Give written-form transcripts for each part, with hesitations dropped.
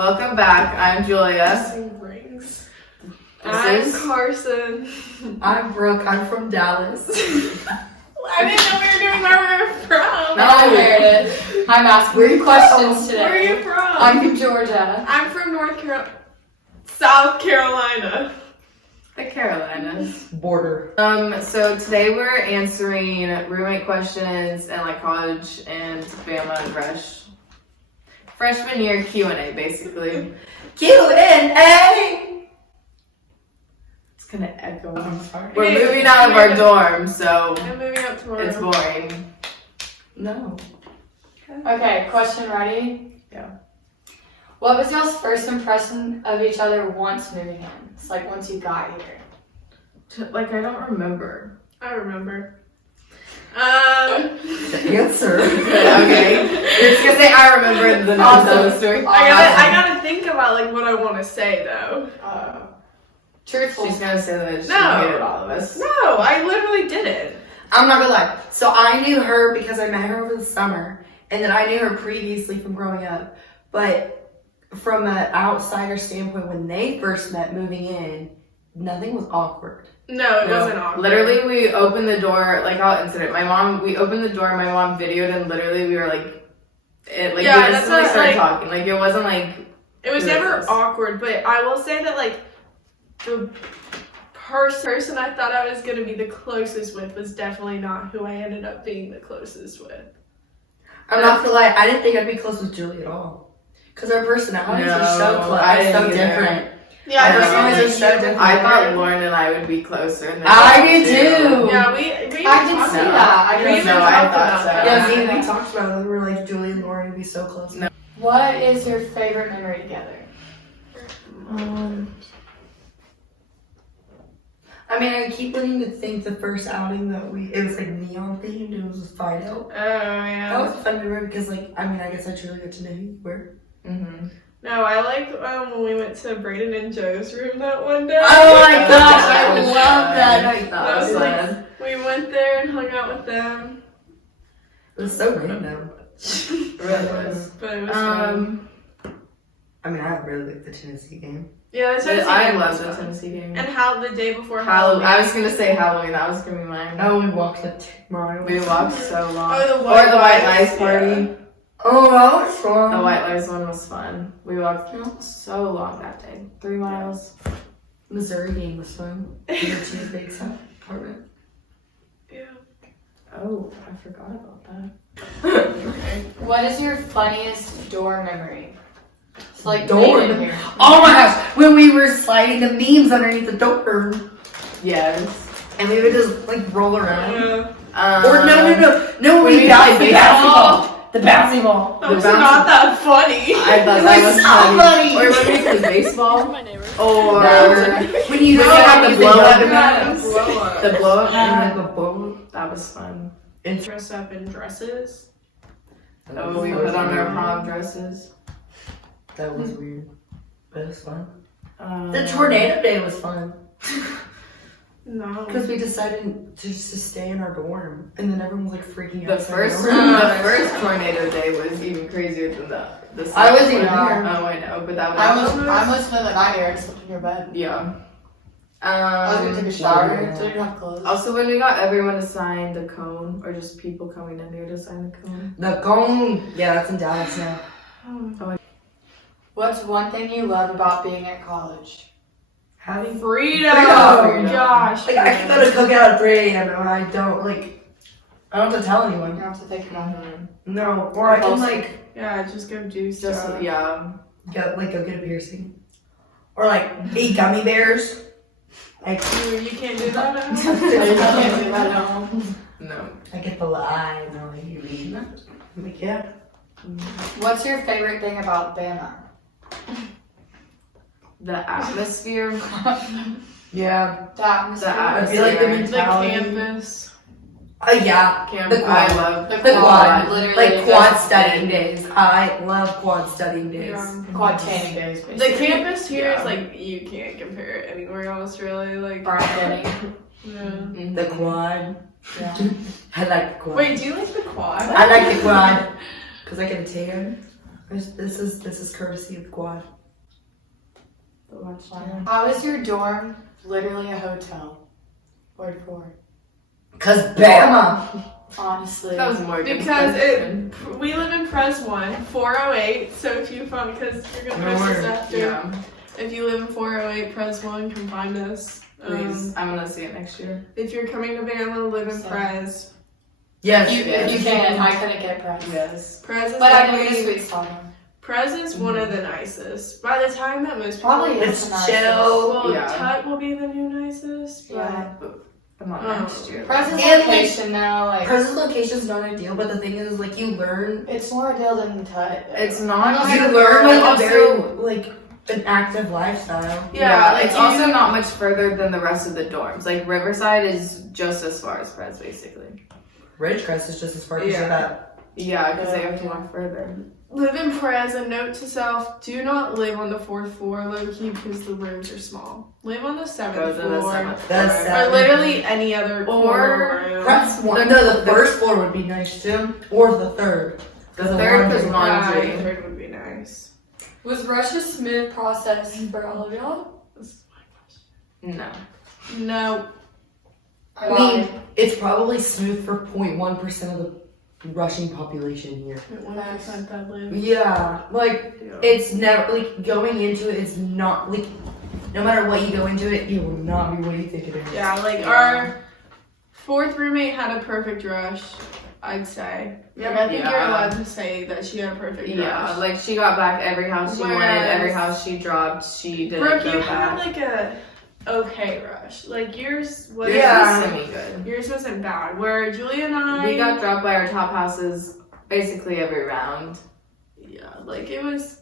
Welcome back. I'm Julia. I'm Carson. I'm Brooke. I'm from Dallas. I didn't know we were doing where we were from. No, I'm Meredith. I'm asking questions today. Where are you from? I'm from Georgia. I'm from South Carolina. The Carolinas. Border. So today we're answering roommate questions and like college and BAMA and freshman year Q&A basically. Q&A! It's gonna echo. I'm sorry. We're moving out of our dorm, so I'm moving up tomorrow. it's boring. No. Okay, question ready? Yeah. What was y'all's first impression of each other once moving in? It's like once you got here. Like I don't remember. I remember. Answer. Okay. You're just gonna say I remember the Awesome. story. I gotta think about like what I want to say though. Truthful. She's gonna say that she No. hated all of us. No, I literally didn't. I'm not gonna lie. So I knew her because I met her over the summer, and then I knew her previously from growing up. But from an outsider standpoint, when they first met moving in, nothing was awkward. No, it wasn't awkward. Literally, we opened the door, like, I'll insert it. We opened the door, my mom videoed, and literally we were like, we that's instantly what, started like, talking. Like, it wasn't like, It was Who never is this? awkward, but I will say that like the person I thought I was gonna be the closest with was definitely not who I ended up being the closest with. I'm not gonna lie. I didn't think I'd be close with Julie at all, because our personalities are so No, close, I didn't so either. different. Yeah, I I know. figured Ours are that so you- different. I thought Lauren and I would be closer. And I did too. Yeah, we I can talked see about that. I We can even see No, I talked thought about so. that. Yeah, see, we talked about it. We were like, Julie and Lauren would be so close. No. What is your favorite memory together? I mean, I keep wanting to think the first outing that it was like neon themed. It was Fido. Oh yeah. That was a fun memory because, like, I mean, I guess I truly got to know who you were. Mm-hmm. No, I like when we went to Brayden and Joe's room that one day. Oh my gosh, gosh, I I love love that. that. That was like we went there and hung out with them, It was so random. It really was. but it was fun. I mean, I really like the Tennessee game. Yeah, the Tennessee I game love was the fun. Tennessee game. And how the day before Halloween. Halloween. I was gonna say Halloween. That was gonna be mine. Oh, we walked the tomorrow. We walked so long. Oh, the or White the White Lies, Lies party. Oh, that was fun. The White Lies one was fun. We walked so long that day. 3 miles. Missouri game was fun. We went to the big South apartment. Yeah. Oh, I forgot about that. What is your funniest dorm memory? It's like Dorm? made in here. Oh my gosh, when we were sliding the memes underneath the door, Yes. and we would just like roll around. Yeah. Or no, when we we bounced played the basketball. The bouncy ball. That was bouncy- not that funny. I thought It that was was so funny. Or when we played baseball. Or When you When know you how got to the blow blow up up the guns. Blow-up. the blow up. like a bowl. That was fun. Dress up in dresses. Oh, we put on our prom dresses. That was weird, but it was fun. Um, The tornado day was fun No. because we decided to stay in our dorm, and then everyone was like freaking out. The saying, first, "Oh, the first tornado day was even crazier than the I was second even one. there. Oh, I know, but that was I almost spent the night here and slept in your bed. yeah. I was gonna take a shower, yeah. so you didn't have clothes. Also, when we got everyone to sign the cone, or just people coming in here to sign the cone. The cone. Yeah, that's in Dallas now. What's one thing you love about being at college? Having Freedom. Freedom. Gosh. like I can go to cookout at 3 a.m. and I don't have to tell You anyone. don't have to think about it. No, or I can like Yeah, just go do Just stuff. yeah. go get a piercing, or like eat gummy bears. Like You can't do that now? I can't do that at home. No. I get the lie. No, like you read that. I'm like, yeah. What's your favorite thing about BAMA? The atmosphere. Yeah. The atmosphere. I feel like the The mentality. campus. Yeah. Camp. The I quad. love The quad. Literally, Like quad studying days. I love quad studying days. Yeah. Quad tanning days, The basically. campus here is Yeah. like you can't compare it anywhere else really. Like Brian tanning. yeah. Mhm. The quad. Yeah. I like the quad. Wait, do you like the quad? I like the quad because I get a tan. This is courtesy of the quad. The lunch line. How is your dorm literally a hotel? Word for word. Cause BAMA. Honestly. That was more Because we live in Pres 1, 408, so if you find, because you're going to post this after. Yeah. If you live in 408 Pres 1, come find us. Please. I'm gonna see it next year. If you're coming to BAMA, live in Pres. Yes. If you can, I couldn't get press. Yes. Pres is But I know definitely- you're sweet talking. Pres is one of the nicest. By the time that most people Probably It's is the chill. well, Yeah. Tut will be the new nicest. But Yeah. I'm on Oh. next year. Press is And, location now, like Present location's not ideal, but the thing is, like, you learn. it's more ideal than Tut. It's not. You even- learn like also- a very like an active lifestyle. Yeah, like it's you- also not much further than the rest of the dorms. Like Riverside is just as far as Pres, basically. Ridgecrest is just as far as Yeah. that. Yeah, because they have to walk further. live in Pres, and note to self, do not live on the 4th floor low-key because the rooms are small. Live on the 7th Go to the floor. 7th That's floor. sad. Or literally any other Or corner room. Press one. No, the first floor would be nice too, or the third. The third is Yeah, laundry. the third would be nice. Was Rush a smooth process for all of y'all? No. No. I mean, it's probably smooth for 0.1% of the rushing population here. 1% that live. Yeah, like Yeah. it's never like going into it is not like no matter what you go into it, it will not be what you think it is. Yeah, like our 4th roommate had a perfect rush, I'd say. Like, I think Yeah. you're allowed to say that she had a perfect Yeah, rush. like she got back every house she wanted, Whereas- every house she dropped, she didn't Brooke, go you back. had like a okay rush. Like yours was Yeah. Semi-good. yours wasn't bad. Where Julia and I We got dropped by our top houses basically every round. yeah, like it was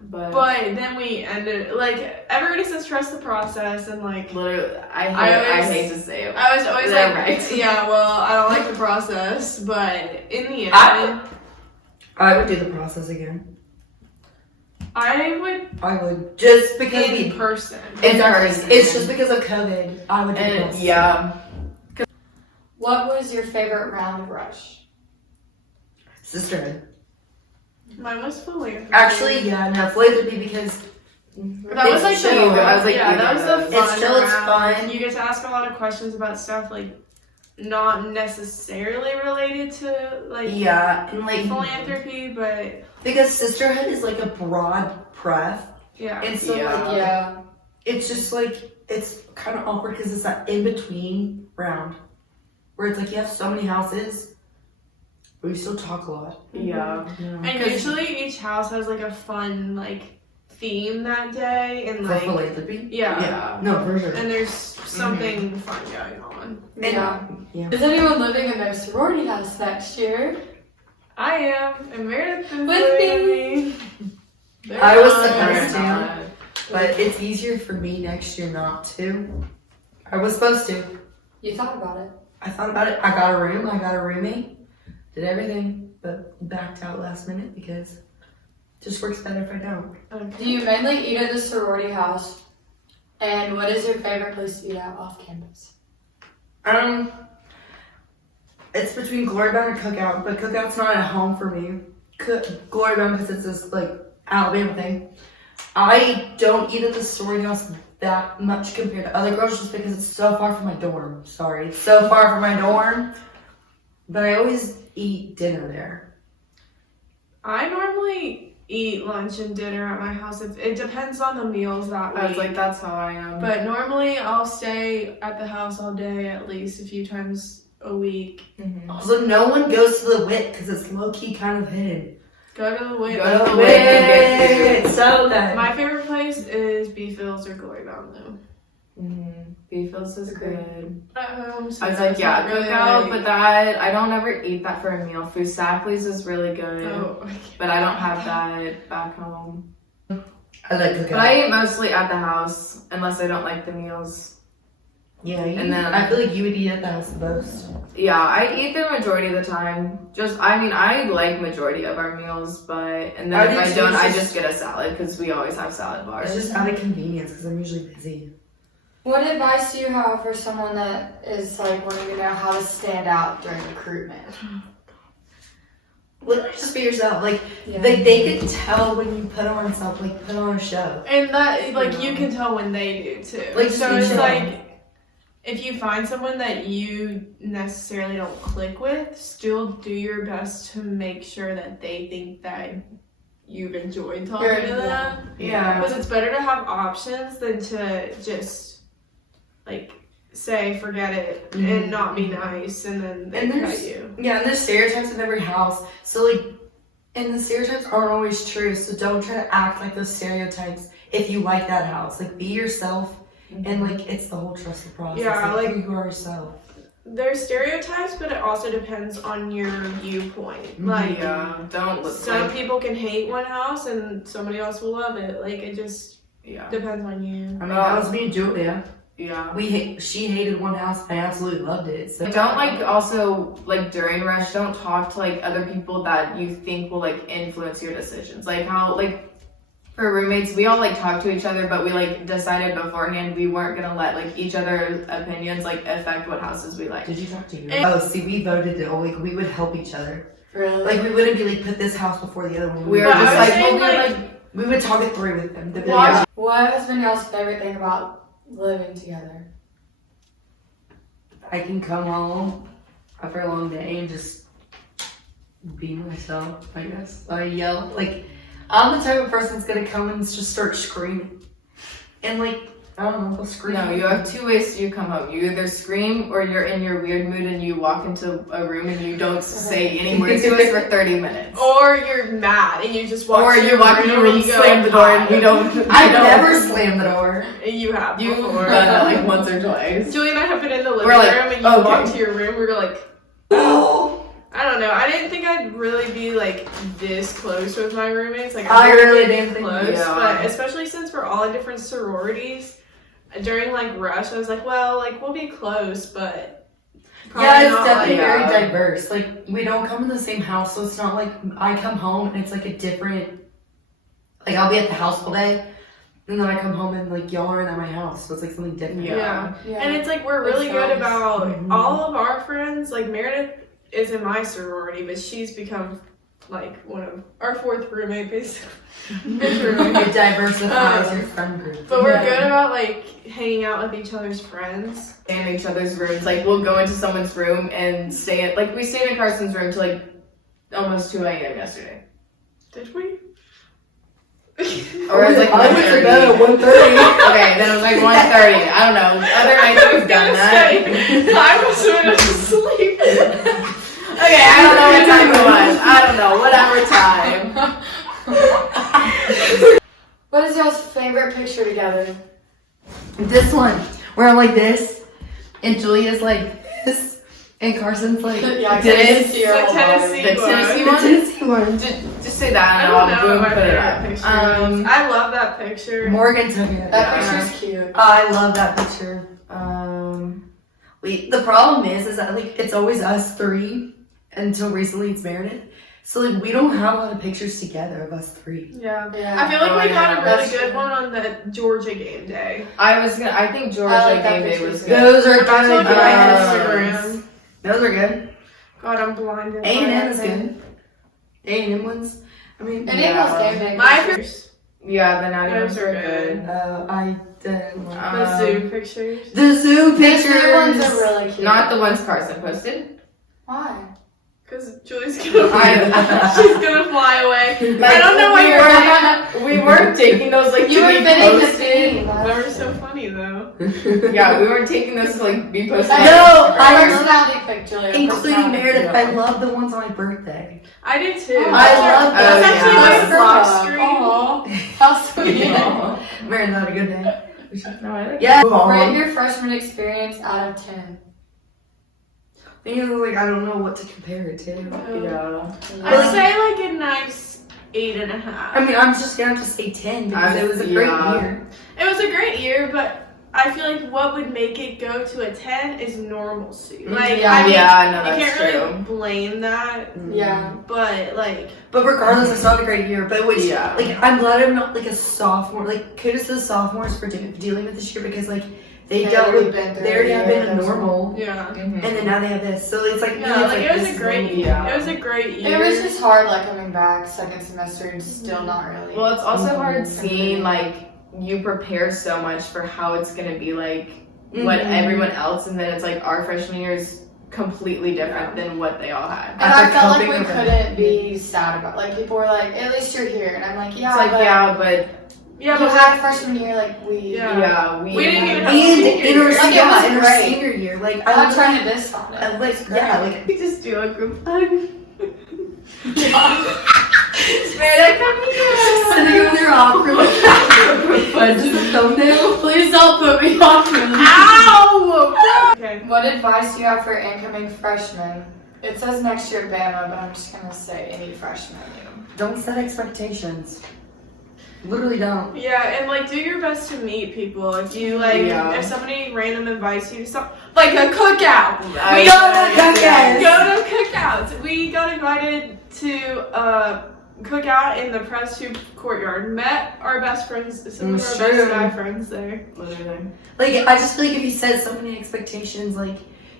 But but then we ended like everybody says trust the process and like literally, I always- hate to say it. I was always They're like right. yeah, well, I don't like the process, but in the end I would do the process again. I would I would just because in we person. it's just because of COVID. I would do the And process. yeah, What was your favorite round of Rush? Sisterhood. Mine was philanthropy. Actually, yeah, no, philanthropy because That was it's like chill. the I was like, yeah, you that was know, the fun. it's chill, it's round. fun. You get to ask a lot of questions about stuff like not necessarily related to like yeah, and like philanthropy, but because sisterhood is like a broad breath, yeah. and so Yeah. like Yeah. it's just like it's kind of awkward because it's that in between round where it's like you have so many houses, but you still talk a lot. yeah. And usually each house has like a fun like theme that day, and For like philanthropy. yeah. No, for sure. And there's something fun going on. Yeah. Yeah. Is anyone living in their sorority house next year? I am, and Meredith is With me. I was We're supposed to. not. But it's easier for me next year not to. I was supposed to. You thought about it. I thought about it. I got a room. I got a roommate. Did everything, but backed out last minute because it just works better if I don't. Do you mainly eat at the sorority house? And what is your favorite place to eat at off campus? It's between Glory Bound and Cookout, but Cookout's not at home for me. Glory Bound because it's this like Alabama thing. I don't eat at the sorority house that much compared to other girls just because it's so far from my dorm. Sorry, it's so far from my dorm. But I always eat dinner there. I normally eat lunch and dinner at my house. It depends on the meals that week. I was like, that's how I am. But normally I'll stay at the house all day at least a few times a week. Mhm. Also, no one goes to the WIT because it's low key kind of hidden. Go to the wait. Go to the WIT and get food. It's so good. My favorite place is Beefills or Glory Bound though. Beefles is good. At home, so I was like, it's yeah, not really cookout, like- but that I don't ever eat that for a meal. Fusakli's is really good, Oh, okay. but I don't have that back home. I like Cookout. But I eat mostly at the house unless I don't like the meals. Yeah, And then- I feel like you would eat at the house the most. Yeah, I eat the majority of the time. I like majority of our meals, and then I if do I too, don't, it's I just- just get a salad because we always have salad bars. It's just out of convenience because I'm usually busy. What advice do you have for someone that is like wanting to know how to stand out during recruitment? literally just be yourself. Like, Yeah. they could tell when you put on something, like put on a show. And that, like, you can tell when they do too. Like, so it's yeah. like, if you find someone that you necessarily don't click with, still do your best to make sure that they think that you've enjoyed talking to them. Yeah. Because it's better to have options than to just, like, say forget it and not be nice and then they cut you. Yeah, and there's stereotypes in every house. So, like, and the stereotypes aren't always true. So don't try to act like those stereotypes if you like that house. Like, be yourself. And, like, it's the whole trusted process. Yeah, like, like, you are yourself. There's stereotypes, but it also depends on your viewpoint. Like, don't look some people can hate one house and somebody else will love it. Like, it just depends on you. I mean, that was me and Julia. Yeah. She hated one house, and I absolutely loved it. So Don't, like, also, like, during rush, don't talk to, like, other people that you think will, like, influence your decisions. Like, how, like, for roommates, we all, like, talk to each other, but we, like, decided beforehand we weren't gonna let, like, each other's opinions, like, affect what houses we like. Did you talk to you? Oh, see, we voted to, like, we would help each other. Really? Like, we wouldn't be like, put this house before the other one. We were But I just was like, saying, well, we were, like, like, we would talk it through with them. They'd be Watch- like, What has been y'all's favorite thing about living together? I can come home after a long day and just be myself, I guess. I yell. Like, I'm the type of person that's gonna come and just start screaming. And, like, I don't know, they'll scream. No, you have two ways to come home. You either scream or you're in your weird mood and you walk into a room and you don't say any words to us for 30 minutes. Or you're mad and you just walk Or to you your walk in the room, and you go, slam the door, and "Hi." we don't. I've never slammed the door. You have You've before. done that like once or twice. Julie and I have been in the living We're like, room and you okay. walk to your room, we were like, Oh, I don't know. I didn't think I'd really be like this close with my roommates. Like I I'm really really didn't think- close, yeah. but especially since we're all in different sororities. During like rush, I was like, well, like we'll be close, but probably yeah, it's not, definitely like, very diverse. Like, we don't come in the same house, so it's not like I come home and it's like a different. Like, I'll be at the house all day, and then I come home and like y'all are at my house, so it's like something different. Yeah. And it's like we're really That's good nice. about Mhm. all of our friends. Like Meredith is in my sorority, but she's become like one of our fourth roommate, basically. Fifth roommate. It diversifies Um, your friend group. But we're Yeah. good about like hanging out with each other's friends. Stay in each other's rooms. Like, we'll go into someone's room and stay at, like, we stayed in Carson's room till like almost 2 a.m. yesterday. Did we? Or it was like I went to 1:30. bed at 1:30. Okay, then it was like 1:30. I don't know. Other nights we've done that. I was sort of asleep. Okay, I don't know what time it was. I don't know. Whatever time. What is y'all's favorite picture together? This one, where I'm like this, and Julia's like this, and Carson's like Yeah, Did see your the whole Tennessee The one. Tennessee the one? Tennessee one. Just say that. I And don't I'll know boom, what my put it favorite up. picture is. I love that picture. Morgan took me. That Yeah. picture's cute. I love that picture. Um, The problem is that like it's always us three until recently it's Meredith. So like we don't have a lot of pictures together of us three. Yeah. Yeah. I feel like Oh, we got yeah, a really that's good true. one on the Georgia game day. I think Georgia I like that game day picture was too. good. Those are That's on good. my Um, Instagram. Those are good. God, I'm blinded. by A&M is everything. good. A&M ones. I mean, And Yeah. Eagles game day. My pictures. pictures. Yeah, the 90 Those ones are were good. good. I didn't like The zoo pictures. the zoo The pictures. zoo ones are really cute. Not the ones Carson posted. Why? Because Julie's gonna I- she's gonna fly away. I don't know why we you're weren't, we weren't taking those like You to were be fitting the posted. scene. They were so funny though. Yeah, we weren't taking those to like be posted. on No, Instagram. I- Personality pic, Julia. Including personality. Meredith. I love the ones on my birthday. I did too. Oh, I love That's those. actually Yeah. my lock screen. Aw, how sweet. Aw. Meredith had a good day. No, I like Yeah. Rate your freshman experience out of 10. Thing is, like, I don't know what to compare it to. it. Yeah. I'd say like a nice 8.5. I mean, I'm just gonna have to say 10 because it was a great Yeah. year. It was a great year, but I feel like what would make it go to a 10 is normalcy. Like, Yeah. I mean, Yeah, no, you that's can't true. really blame that, Yeah. but like, But regardless, I still had a great year. But which, Yeah. like, I'm glad I'm not like a sophomore. Like, kudos to the sophomores for dealing with this year because, like, they They dealt already with, been through they already it, have been yeah, a normal, Yeah. Mhm. and then now they have this. So it's like, Yeah, like, it was this a great little- year. Yeah. It was a great year. It was just hard, like, coming back second semester and still not really. Well, it's also Mhm. hard seeing like you prepare so much for how it's gonna be like what Mhm. everyone else, and then it's like our freshman year is completely different than what they all had. And I After felt like coping we with it. couldn't be sad about. Like people were like, "At least you're here," and I'm like, "Yeah, It's like but yeah, but yeah, you but had a freshman year, like we." Yeah. yeah, We didn't even have And senior in year. our, Like, it yeah, was in our great. senior year, like I'm not I trying to diss on it. like, It's great. yeah, like we just do a group hug. sitting on their awkward fudge as a thumbnail. Please don't put me off. Ow! Okay. What advice do you have for incoming freshmen? It says next year BAMA, but I'm just gonna say any freshman. Don't set expectations. Literally don't. Yeah, and like do your best to meet people. If you like, Yeah. if somebody random invites you to something, like a cookout. I- We go to cookouts. Go to cookouts. We got invited to cookout in the press tube courtyard. Met our best friends, some of our It's best true. guy friends there. Literally. Like, I just feel like if you set so many expectations, like,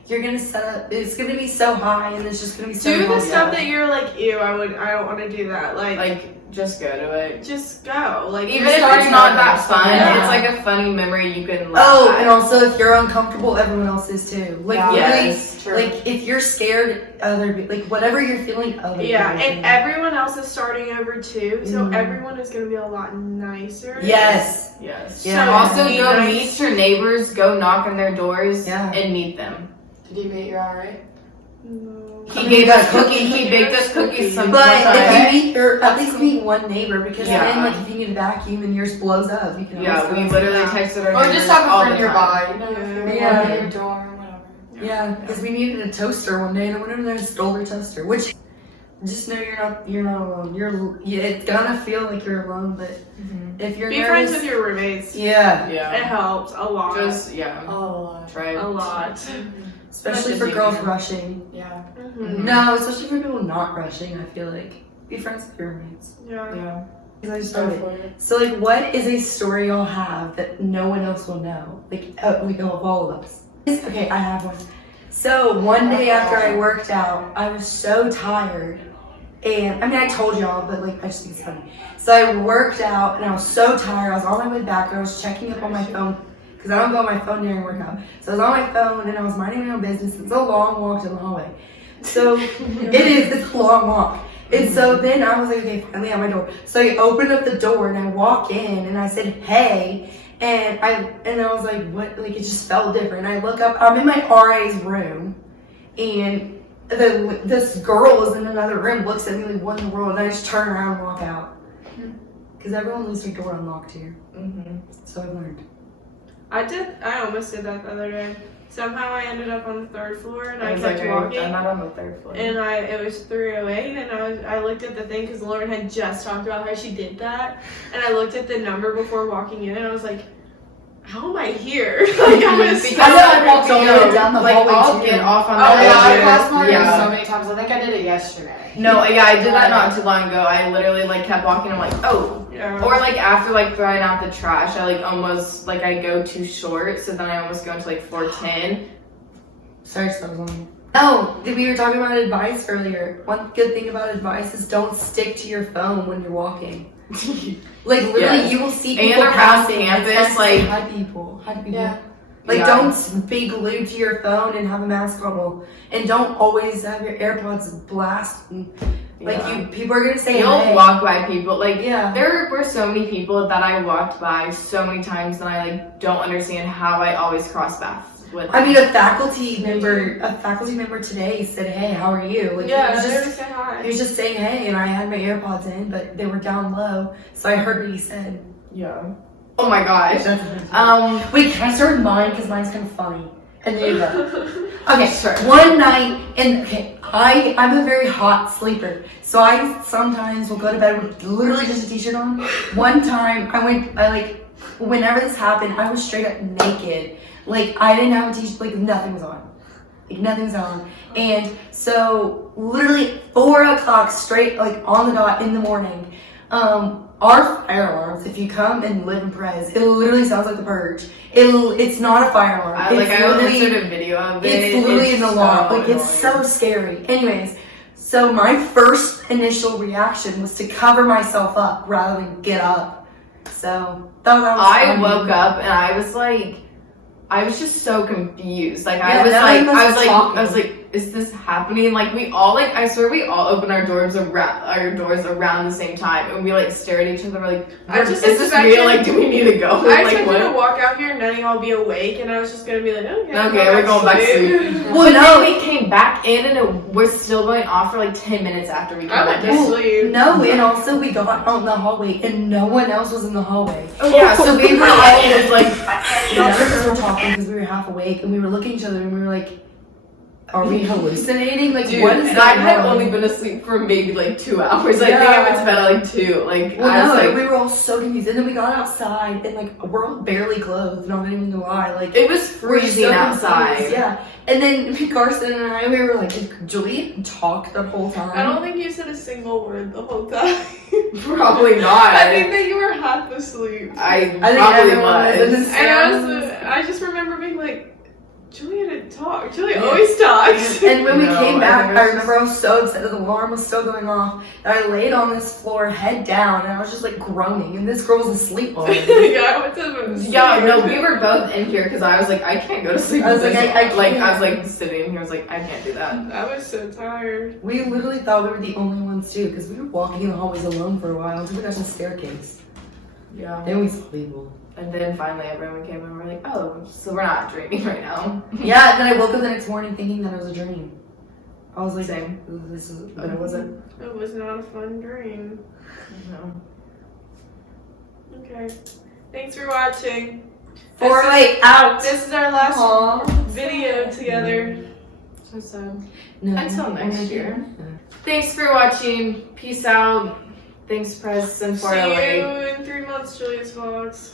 you're gonna set up, it's gonna be so high and it's just gonna be so Do the low. stuff that you're like, ew, I don't want to do that. Like just go to it. just go. Like Even you're if it's starting not over. that fun, Yeah. it's like a funny memory you can laugh Oh, at. and also if you're uncomfortable, everyone else is too. Like, Yeah. literally, Yes, true. like, if you're scared, like, whatever you're feeling, other Yeah, people and feel. everyone else is starting over too, so Mhm. everyone is gonna be a lot nicer. Yes. Yes. Yeah. So Also, be go nice. meet your neighbors. Go knock on their doors Yeah. and meet them. Did you meet your alright? No. He gave us cookies. He baked us cookies some But time. if you meet, or at That's least cool. meet one neighbor, because Yeah. then, like, if you need a vacuum and yours blows up, you can Yeah, always go we and literally see that. texted our Or neighbors just have a all friend the nearby. time. You know, if you're Yeah. in your dorm, whatever. Yeah, because we needed a toaster one day, and I went over there and stole their toaster. Which, just know you're not alone. It's gonna feel like you're alone, but if you're Be nervous, friends with your roommates. yeah, It Yeah. helps a lot. Just yeah. Oh, Try it. a lot. especially Like for the girls junior. rushing. yeah. Mhm. No, especially for people not rushing. I feel like be friends with your roommates. Yeah. Yeah. 'Cause I just Go love it. for it. So, like, what is a story y'all have that no one else will know? Like of all of us. Okay, I have one. So one day after I worked out, I was so tired, and I mean I told y'all, but like I just think it's funny. So I worked out, and I was so tired. I was on my way back. I was checking up on my phone because I don't go on my phone during workout. So I was on my phone, and I was minding my own business. It's a long walk to the hallway. So it's a long walk. And so then I was like, okay, finally at my door. So I opened up the door and I walk in and I said, hey. And I was like, what? Like, it just felt different. I look up, I'm in my RA's room, and this girl is in another room, looks at me like, what in the world? And I just turn around and walk out. Because everyone leaves their door unlocked here. Mm-hmm. So I've learned. I almost did that the other day. Somehow I ended up on the third floor and I was kept like, walking. I'm not on the third floor. And it was 308, and I looked at the thing because Lauren had just talked about how she did that, and I looked at the number before walking in, and I was like, "How am I here?" Like I was. Because I know I walked all the way down the like, hallway I'll too. get off on Oh, the yeah, I edge. passed my room Yeah. so many times. I think I did it yesterday. No, yeah, I did that not too long ago. I literally like kept walking. I'm like, oh. Yeah. Or like after like throwing out the trash, I like almost like I go too short, so then I almost go into like 410. Sorry, so I was on. Oh, we were talking about advice earlier. One good thing about advice is don't stick to your phone when you're walking. Like literally, Yes. you will see And people around passing. campus, and it's like- hi people, hi people. Yeah. Like Yeah. don't be glued to your phone and have a mask on, and don't always have your AirPods blast. Like Yeah. people are gonna say You'll hey. walk by people like Yeah. there were so many people that I walked by so many times and I like don't understand how I always cross paths with. I mean, a faculty member today said, "Hey, how are you?" Like Yeah, he was they were just saying hi. he was just saying, "Hey," and I had my AirPods in, but they were down low, so I heard what he said. Yeah. Oh my gosh. That's wait, can I start with mine because mine's kind of funny, and then you go. Okay, Sure. One night, and okay, I'm a very hot sleeper, so I sometimes will go to bed with literally just a t-shirt on. One time, whenever this happened, I was straight up naked. Like, I didn't have a t-shirt, like, nothing was on. Like, nothing was on. And so, literally, 4 o'clock straight, like, on the dot in the morning, Our fire alarms, if you come and live in Perez, it literally sounds like the purge. It's not a fire alarm. I posted a video of it. It's literally an alarm. So Like, it's so scary. Anyways, so my first initial reaction was to cover myself up rather than get up. So that was I funny. woke up and I was like, I was just so confused. Like, Yeah, I was like, is this happening? Like, we all, like, I swear we all opened our doors around the same time, and we like stared at each other. We're like, is this real? Like, do we need to go? I Like, expected to walk out here and none of y'all be awake, and I was just gonna be like, okay, we're going back to sleep. Well, But no. then we came back in, and we're still going off for like 10 minutes after we I came went back to in. sleep. No, and also we got out in the hallway and no one else was in the hallway. Yeah, so we were all just like, None of us were talking because we were half awake and we were looking at each other and we were like, are we hallucinating? Like, dude, what is and going I had on? only been asleep for maybe like 2 hours. I think I went to bed at like 2. Like, Well, I was no, like, we were all so confused. And then we got outside and like, we're all barely clothed, not even gonna lie. Like, it was we're freezing so outside. confused, yeah. And then Carson and I, we were like, did Julie talk the whole time? I don't think you said a single word the whole time. Probably not. I think that you were half asleep. I think probably everyone was in was. the And I just remember being like, Julia didn't talk. Julia always talks. And when we No, came I back, think it I was remember I was so upset that the alarm was still going off. And I laid on this floor, head down, and I was just like groaning. And this girl was asleep already. Yeah, I went to the Yeah, no, we were both in here because I was like, I can't go to sleep. I was with like, this. I can't. I was like sitting here. I was like, I can't do that. I was so tired. We literally thought we were the only ones too, because we were walking in the hallways alone for a while until we got to the staircase. Yeah. Then we saw people. And then finally everyone came and we're like, oh, so we're not dreaming right now. Yeah, and then I woke up the next morning thinking that it was a dream. I was like, Same. this is, but it wasn't. It was not a fun dream. No. Okay. Thanks for watching. 408 out. This is our last Aw. video together. So sad. No. Until next year. Thanks for watching. Peace out. Thanks, Press and See 408. you in 3 months, Julia's vlogs.